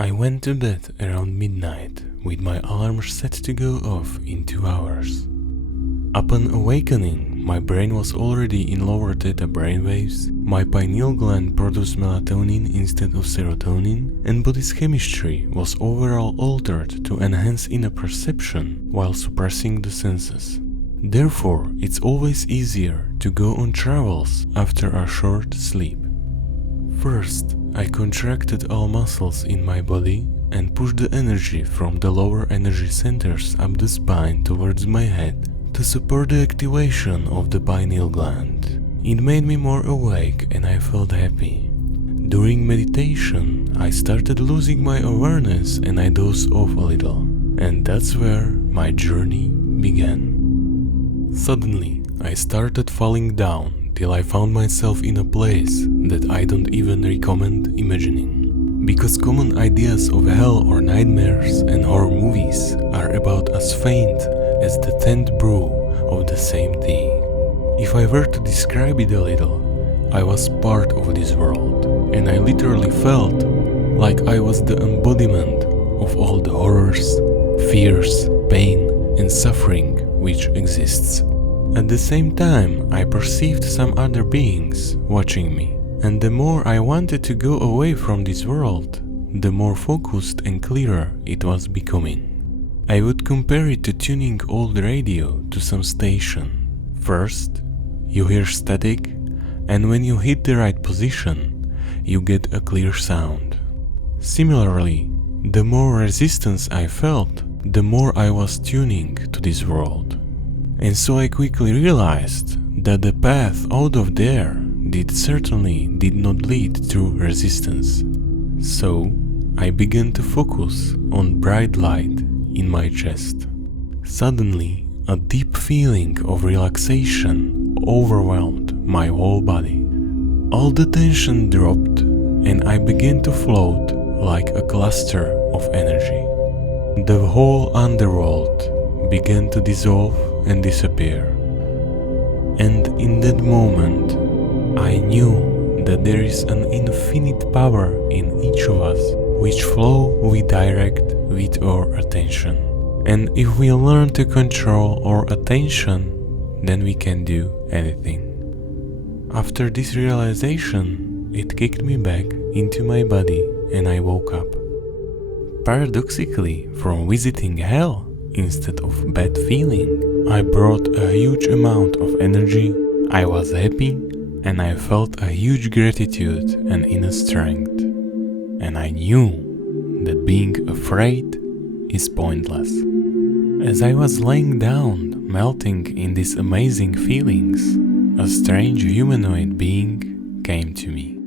I went to bed around midnight with my alarm set to go off in 2 hours. Upon awakening, my brain was already in lower theta brainwaves, my pineal gland produced melatonin instead of serotonin, and body's chemistry was overall altered to enhance inner perception while suppressing the senses. Therefore, it's always easier to go on travels after a short sleep. First, I contracted all muscles in my body and pushed the energy from the lower energy centers up the spine towards my head to support the activation of the pineal gland. It made me more awake and I felt happy. During meditation, I started losing my awareness and I dozed off a little, and that's where my journey began. Suddenly, I started falling down till I found myself in a place that I don't even recommend imagining. Because common ideas of hell or nightmares and horror movies are about as faint as the 10th brew of the same tea. If I were to describe it a little, I was part of this world, and I literally felt like I was the embodiment of all the horrors, fears, pain and suffering which exists. At the same time, I perceived some other beings watching me, and the more I wanted to go away from this world, the more focused and clearer it was becoming. I would compare it to tuning old radio to some station. First, you hear static, and when you hit the right position, you get a clear sound. Similarly, the more resistance I felt, the more I was tuning to this world. And so I quickly realized that the path out of there certainly did not lead through resistance. So I began to focus on bright light in my chest. Suddenly, a deep feeling of relaxation overwhelmed my whole body. All the tension dropped and I began to float like a cluster of energy. The whole underworld began to dissolve and disappear. And in that moment, I knew that there is an infinite power in each of us, which flow we direct with our attention. And if we learn to control our attention, then we can do anything. After this realization, it kicked me back into my body and I woke up. Paradoxically, from visiting hell instead of bad feeling, I brought a huge amount of energy, I was happy, and I felt a huge gratitude and inner strength. And I knew that being afraid is pointless. As I was laying down, melting in these amazing feelings, a strange humanoid being came to me.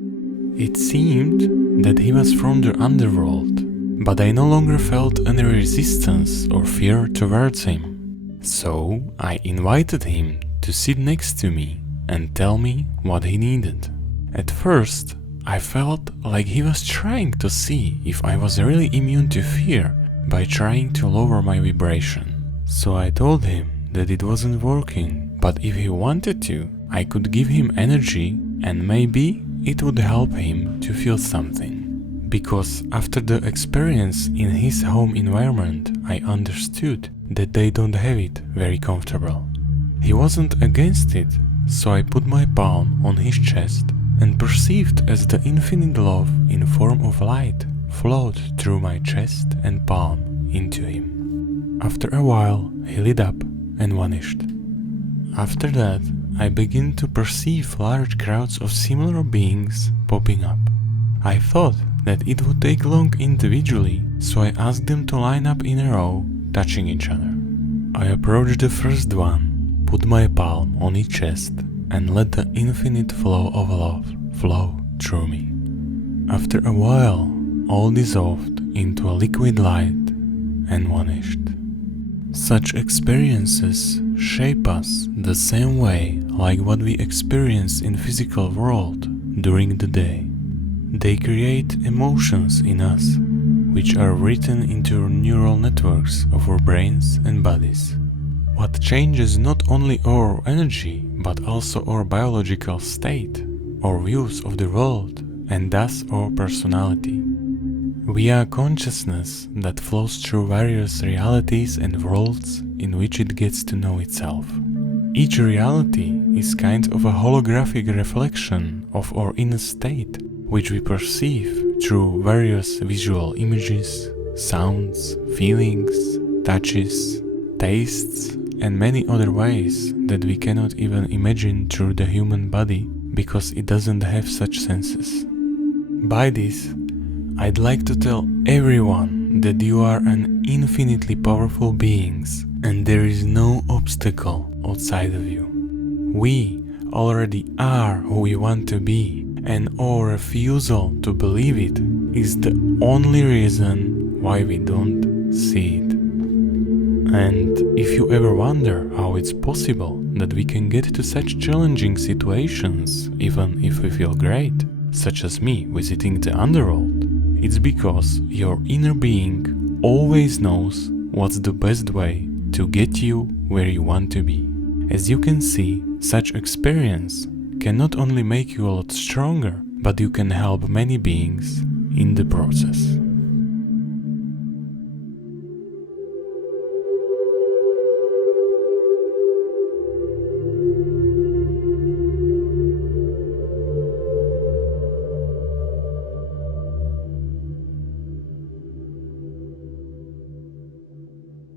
It seemed that he was from the underworld, but I no longer felt any resistance or fear towards him. So I invited him to sit next to me and tell me what he needed. At first, I felt like he was trying to see if I was really immune to fear by trying to lower my vibration. So I told him that it wasn't working, but if he wanted to, I could give him energy and maybe it would help him to feel something. Because after the experience in his home environment, I understood that they don't have it very comfortable. He wasn't against it, so I put my palm on his chest and perceived as the infinite love in form of light flowed through my chest and palm into him. After a while, he lit up and vanished. After that, I began to perceive large crowds of similar beings popping up. I thought that it would take long individually, so I asked them to line up in a row, touching each other. I approached the first one, put my palm on its chest, and let the infinite flow of love flow through me. After a while, all dissolved into a liquid light and vanished. Such experiences shape us the same way like what we experience in physical world during the day. They create emotions in us, which are written into neural networks of our brains and bodies. What changes not only our energy, but also our biological state, our views of the world, and thus our personality. We are consciousness that flows through various realities and worlds in which it gets to know itself. Each reality is kind of a holographic reflection of our inner state, which we perceive through various visual images, sounds, feelings, touches, tastes, and many other ways that we cannot even imagine through the human body because it doesn't have such senses. By this, I'd like to tell everyone that you are an infinitely powerful beings and there is no obstacle outside of you. We already are who we want to be, and our refusal to believe it is the only reason why we don't see it. And if you ever wonder how it's possible that we can get to such challenging situations even if we feel great, such as me visiting the underworld, it's because your inner being always knows what's the best way to get you where you want to be. As you can see, such experience can not only make you a lot stronger, but you can help many beings in the process.